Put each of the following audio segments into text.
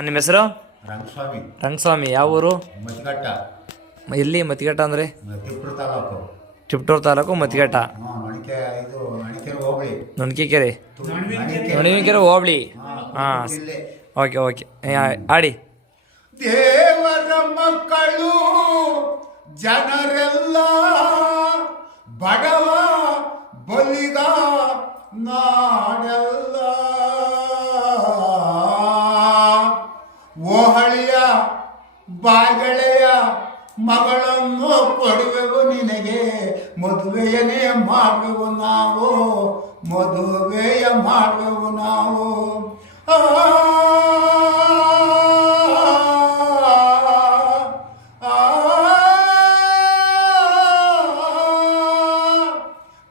ನಿಮ್ಮ ಹೆಸರು? ರಂಗಸ್ವಾಮಿ. ರಂಗಸ್ವಾಮಿ. ಯಾವ ಊರು? ಮತಿಘಟ್ಟ ಎಲ್ಲಿ ಮತಿಘಟ್ಟ ಅಂದರೆ? ತಿಪ್ಪೂರು ತಾಲೂಕು. ಚಿಪ್ಟೂರು ತಾಲೂಕು ಮತಿಘಟ್ಟ ನುಣಕಿಕೆರೆ ಮಣಿಕೆ ಇದು ಮಣಿಕೆರೆ ಹೋಬಳಿ. ನೊಣಕಿಕೆರೆ ಮಣಿಕೆ- ನೊಣವಿಕೆರೆ ಹೋಬಳಿ. ಹಾ. Okay okay. ಆಡಿ. ದೇವರ ಮಕ್ಕಳು ಜನರೆಲ್ಲ ಬಡವ ಬಲಿಗ ನಾಡೆಲ್ಲ. ಬಾಗೆಳೆಯ ಮಗಳನ್ನು ಕೊಡುವೆವು ನಿನಗೆ ಮದುವೆಯನೇ ಮಾಡುವೆವು ನಾವು ಮದುವೆಯ ಮಾಡುವೆವು ನಾವು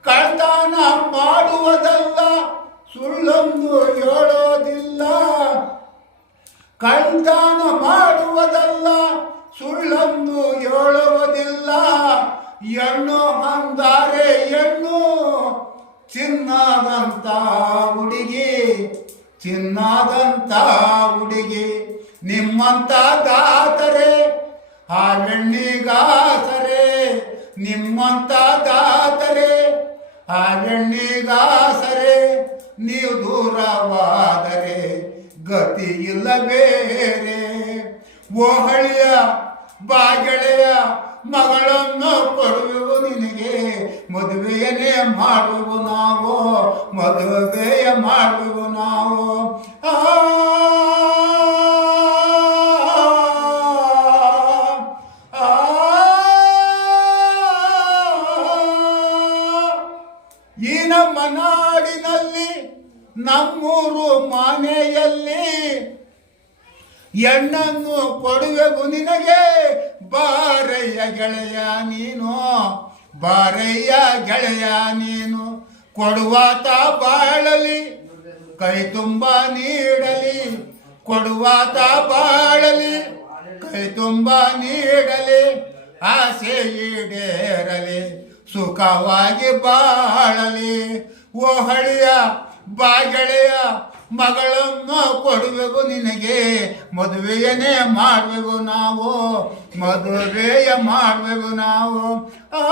ಕಳ್ತಾನ ಮಾಡುವುದಲ್ಲ ಸುಳ್ಳೊಂದು ಹೇಳೋದಿಲ್ಲ ಹೆಣ್ಣು ಅಂದಾರೆ ಹೆಣ್ಣು ಚಿನ್ನದಂತ ಹುಡುಗಿ ಚಿನ್ನದಂತ ಹುಡುಗಿ. ನಿಮ್ಮಂತ ದಾತರೆ ಆ ಹೆಣ್ಣಿಗಾಸರೆ. ನಿಮ್ಮಂತ ದಾತರೆ ಆ ಹೆಣ್ಣಿಗಾಸರೆ. ನೀವು ದೂರವಾದರೆ ಗತಿ ಇಲ್ಲ ಬೇರೆ. ಓಹಳಿಯ ಬಾಗೆಳೆಯ ಮಗಳನ್ನು ಕೊಡುವೆವು ನಿನಗೆ ಮದುವೆಯನ್ನೇ ಮಾಡುವು ನಾವು ಮದುವೆಯ ಮಾಡುವು ನಾವು ಈ ನಮ್ಮ ನಾಡಿನಲ್ಲಿ ನಮ್ಮೂರು ಮನೆಯಲ್ಲಿ ಹೆಣ್ಣನ್ನು ಕೊಡುವೆವು ನಿನಗೆ. ಬಾರಯ್ಯ ಗೆಳೆಯ ನೀನು, ಬಾರಯ್ಯ ಗೆಳೆಯ ನೀನು. ಕೊಡುವಾತ ಬಾಳಲಿ ಕೈ ತುಂಬ ನೀಡಲಿ. ಕೊಡುವಾತ ಬಾಳಲಿ ಕೈ ತುಂಬ ನೀಡಲಿ. ಆಸೆ ಈಡೇರಲಿ, ಸುಖವಾಗಿ ಬಾಳಲಿ. ಓ ಹಳಿಯ ಬಾಗೆಳೆಯ ಮಗಳನ್ನು ಕೊಡುವೆವು ನಿನಗೆ ಮದುವೆಯನ್ನೇ ಮಾಡುವೆವು ನಾವು ಮದುವೆಯ ಮಾಡುವೆವು ನಾವು. ಆ